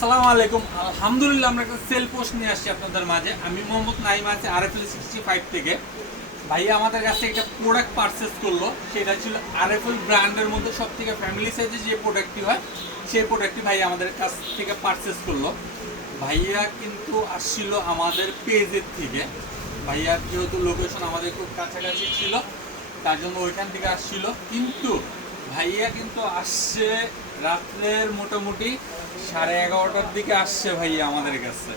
আসসালামু আলাইকুম। আলহামদুলিল্লাহ আমরা একটা সেল পোস্ট নিয়ে আসছি আপনাদের মাঝে। আমি মোহাম্মদ নাইম আছি RFL 65 থেকে। ভাইয়া আমাদের কাছে একটা প্রোডাক্ট পারচেস করলো, সেটা ছিল RFL ব্র্যান্ডের মধ্যে সব থেকে ফ্যামিলি সাইজে যে প্রোডাক্টটি হয় সেই প্রোডাক্টটি ভাইয়া আমাদের কাছ থেকে পারচেস করলো। ভাইয়া কিন্তু আসছিল আমাদের পেজের থেকে। ভাইয়ার যেহেতু লোকেশন আমাদের খুব কাছাকাছি ছিল, তার জন্য ওইখান থেকে আসছিল। কিন্তু ভাইয়া কিন্তু আসছে রাত্রের মোটামুটি 11:30টার দিকে আসছে ভাইয়া আমাদের কাছে।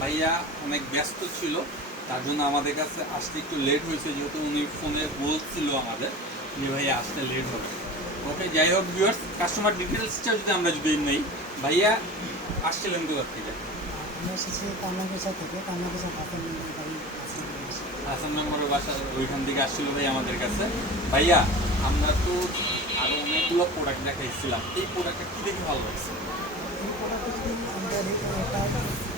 ভাইয়া অনেক ব্যস্ত ছিল, তার জন্য আমাদের কাছে আসতে একটু লেট হয়েছে, যেহেতু উনি ফোনে বলছিল আমাদের যে ভাইয়া আসতে লেট হবে। ওকে, যাই হোক ভিউয়ার্স, কাস্টমার ডিটেলসটা যদি নেই, ভাইয়া আসছিলেন কোথা থেকে? আমি এসেছি কান্নাকুচা থেকে। কান্নাকুচা হাসান নম্বরের বাসা, ওইখান থেকে আসছিল ভাই আমাদের কাছে। ভাইয়া আমরা তো আরো অনেকগুলো প্রোডাক্ট দেখাইছিলাম, এই প্রোডাক্টটা কি দেখে ভালো লাগছে? এই প্রোডাক্টটা যদি আমাদের এটার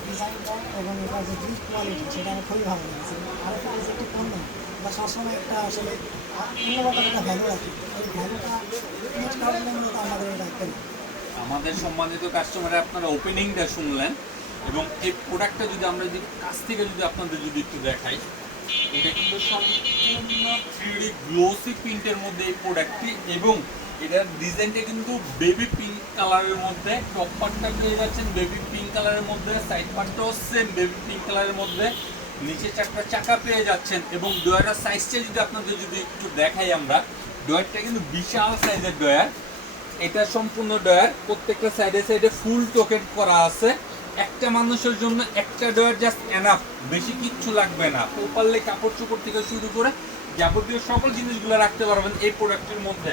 ডিজাইনটা এবং এটার যে বিল্ড কোয়ালিটি সেটা আমার খুবই ভালো লাগছে। আর একটা যে একটি পণ্য বা সবসময় একটা আসলে অন্যরকম একটা ভ্যালু রাখি, এই ভ্যালুটা নেক্সট কারণে মূলত আমাদের রাখবেন। আমাদের সম্মানিত কাস্টমার, আপনারা ওপেনিংটা শুনলেন, এবং এই প্রোডাক্টটা যদি কাছ থেকে আপনাদের একটু দেখাই, এটা কিন্তু সম্পূর্ণ 3D গ্লোসি প্রিন্টের মধ্যে এই প্রোডাক্টটি, এবং এটার ডিজাইনটা কিন্তু বেবি পিঙ্ক কালারের মধ্যে। টপ পার্টটা পেয়ে যাচ্ছেন বেবি পিঙ্ক কালারের মধ্যে, সাইড পার্টটাও সেম বেবি পিঙ্ক কালারের মধ্যে, নিচে চারটা চাকা পেয়ে যাচ্ছেন। এবং ডয়ারের সাইজটা আপনাদের একটু দেখাই আমরা, ডয়ারটা কিন্তু বিশাল সাইজের ডয়ার। এটা সম্পূর্ণ ডয়ার, প্রত্যেকটা সাইডে সাইডে ফুল টোকেন করা আছে। একটা মানুষের জন্য একটা ডয়ার জাস্ট এনাফ, বেশি কিচ্ছু লাগবে না। প্রপারলি কাপড় চোপড় থেকে শুরু করে যাবতীয় সকল জিনিসগুলো রাখতে পারবেন এই প্রোডাক্টের মধ্যে।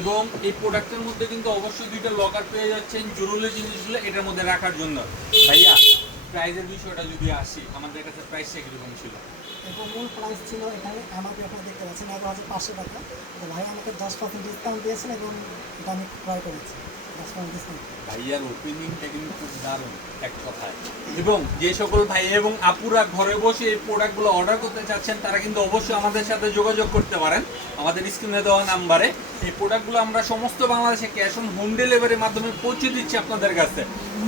এবং এই প্রোডাক্টের মধ্যে কিন্তু অবশ্যই দুইটা লকার পেয়ে যাচ্ছেন জরুরি জিনিসগুলো এটার মধ্যে রাখার জন্য। ভাইয়া প্রাইসের বিষয়টা যদি আসি, আমাদের কাছে প্রাইসটা কিরকম ছিল? এটা মূল প্রাইস ছিল এখানে এমআরপি আপনারা দেখতে পাচ্ছেন 11,500 টাকা। তো ভাই আমাকে 10% ডিসকাউন্ট দিয়েছেন এবং এটা আমি ক্রয় করেছি 10% ডিসকাউন্ট। ভাইয়ার ওপেনিংটা কিন্তু খুব দারুণ এক কথায়। এবং যে সকল ভাই এবং আপুরা ঘরে বসে এই প্রোডাক্টগুলো অর্ডার করতে চাচ্ছেন, তারা কিন্তু অবশ্যই আমাদের সাথে যোগাযোগ করতে পারেন আমাদের স্ক্রিনে দেওয়া নাম্বারে। এই প্রোডাক্টগুলো আমরা সমস্ত বাংলাদেশে ক্যাশ অন হোম ডেলিভারির মাধ্যমে পৌঁছে দিচ্ছি আপনাদের কাছে,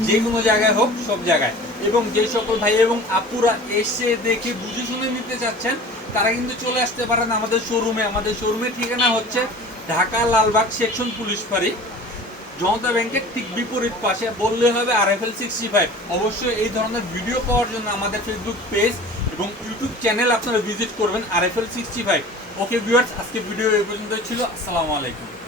যে কোনো জায়গায় হোক, সব জায়গায়। এবং যে সকল ভাই এবং আপুরা এসে দেখে বুঝে শুনে নিতে চাচ্ছেন, তারা কিন্তু চলে আসতে পারেন আমাদের শোরুমে। আমাদের শোরুমের ঠিকানা হচ্ছে ঢাকা লালবাগ সেকশন পুলিশ ফাঁড়ি, জনতা ব্যাংকের ঠিক বিপরীত পাশে। বললে হবে RFL 65। অবশ্যই এই ধরনের ভিডিও পাওয়ার জন্য আমাদের ফেসবুক পেজ এবং ইউটিউব চ্যানেল আপনারা ভিজিট করবেন RFL 65। ওকে ভিউয়ার্স, আজকে ভিডিও এই পর্যন্ত ছিল। আসসালামু আলাইকুম।